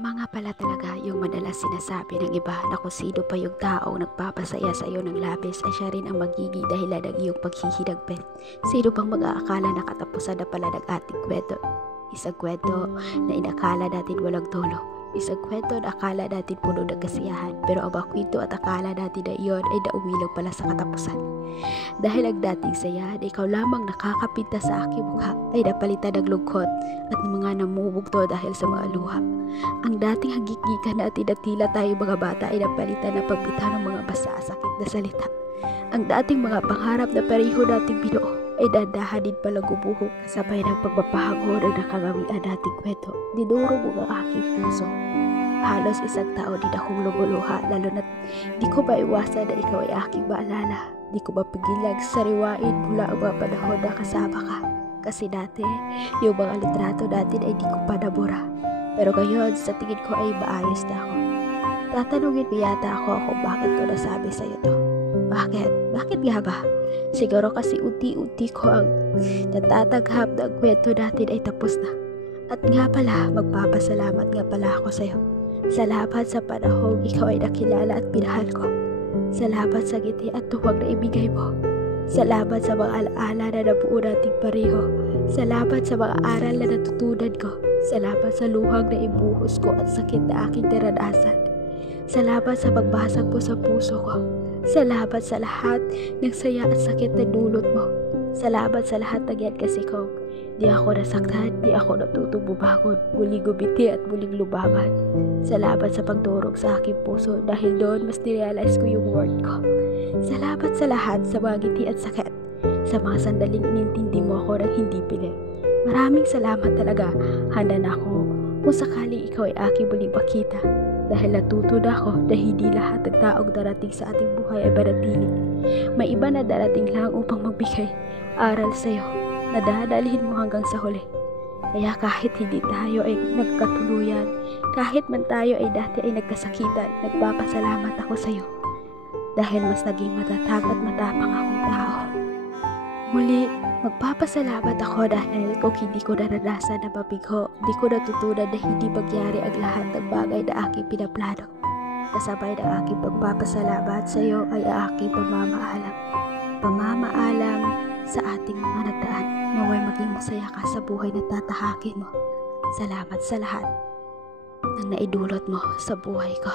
Tama nga pala talaga yung madalas sinasabi ng iba na kung sino pa yung taong nagpapasaya sa iyo ng labis ay siya rin ang magiging dahilan ng iyong paghihinagpit. Sino bang mag-aakala na katapusan na pala ng ating kwento? Isang kwento na inakala natin walang dulo. Isang kwento na akala natin puno ng kasiyahan, pero ang mga kwento at akala natin na iyon ay nauwi lang pala sa katapusan. Dahil ang dating saya na ikaw lamang nakakapinta sa aking mukha ay napalitan ng lungkot at mga namumugto dahil sa mga luha. Ang dating hagigikan natin na tila tayo mga bata ay napalitan ng pagbitaw ng mga masasakit na salita. Ang dating mga pangarap na pareho nating binuo ay dandahan din palang gumuho kasabay ng pagpapahango ng nakagawian nating kwento. Dinurog mo ang aking puso. Halos isang taon din akong lumuluha, lalo na't di ko maiwasan na ikaw ay aking maalala. Di ko mapigilang sariwain mula ang mga panahon na kasama ka. Kasi dati, yung mga litrato natin ay di ko pa nabura. Pero ngayon, sa tingin ko ay maayos na ako. Tatanungin mo yata ako kung bakit ko nasabi sa'yo to. Bakit? Bakit nga ba? Siguro kasi unti-unti ko ang natatanghap na ang kwento natin ay tapos na. At nga pala, magpapasalamat nga pala ako sa'yo. Salamat sa panahong ikaw ay nakilala at pinahal ko. Salamat sa ngiti at tuwag na ibigay mo. Salamat sa mga alaala na nabuo nating pareho. Salamat sa mga aral na natutunan ko. Salamat sa luhang na ibuhos ko at sakit na aking naranasan. Salamat sa pagbasag mo sa puso ko. Salamat sa lahat ng saya at sakit na dulot mo. Salamat sa lahat ng yan kasi kung di ako nasaktan, di ako natutong bumangon, muling gumiti at muling lumaban. Salamat sa pagdurog sa aking puso dahil doon mas nirealize ko yung worth ko. Salamat sa lahat sa mga ngiti at sakit, sa mga sandaling inintindi mo ako ng hindi pilit. Maraming salamat talaga, handa na ako kung sakali ikaw ay aking muling makita. Dahil natuto na ako na hindi lahat ng taong darating sa ating buhay ay manatili. May iba na darating lang upang magbigay aral sa'yo na dadalhin mo hanggang sa huli. Kaya kahit hindi tayo ay nagkatuluyan, kahit man tayo ay dati ay nagkasakitan, nagpapasalamat ako sa'yo. Dahil mas naging matatag at matapang akong tao. Muli, magpapasalamat ako dahil kung hindi ko naranasan na mabigo, hindi ko natutunan na hindi mangyari ang lahat ng bagay na aking pinaplano. Kasabay ng aking pagpapasalamat sa iyo ay aking pamamaalam. Pamamaalam sa ating mga nagdaan, naway maging masaya ka sa buhay na tatahakin mo. Salamat sa lahat ng naidulot mo sa buhay ko.